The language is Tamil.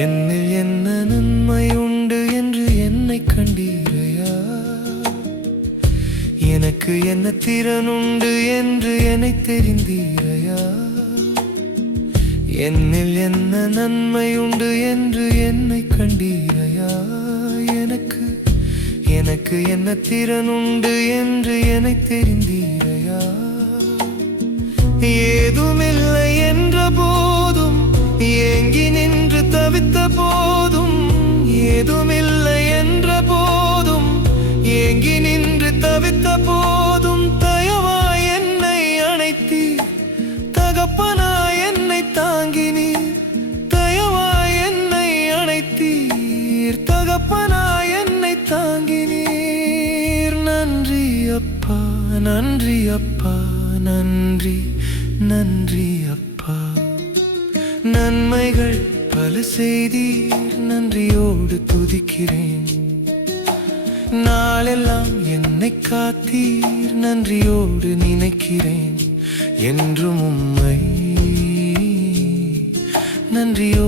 என்னில் என்ன நன்மை உண்டு என்று என்னை கண்டீரையா? எனக்கு என்ன திறன் உண்டு என்று என்னை தெரிந்தீரையா? என்னில் என்ன நன்மை உண்டு என்று என்னை கண்டீரையா? எனக்கு என்ன திறன் உண்டு என்று என்னை தெரிந்தீரையா? ஏதுமில்லை என்ற போதும் ஏங்கி நின்று தவித்த போதும், ஏதுமில்லை என்ற போதும் ஏங்கி நின்று தவித்த போதும், தயவாய் என்னை அணைத்தீர், தகப்பனாய் என்னை தாங்கினீர். தயவாய் என்னை அணைத்தீர், தகப்பனாய் என்னை தாங்கினீர். நன்றி அப்பா, நன்றி அப்பா, நன்றி நன்றி அப்பா. நன்மைகள் பல செய்தீர், நன்றியோடு துதிக்கிறேன். நாளெல்லாம் என்னை காத்தீர், நன்றியோடு நினைக்கிறேன். என்றும் உம்மை நன்றியோடு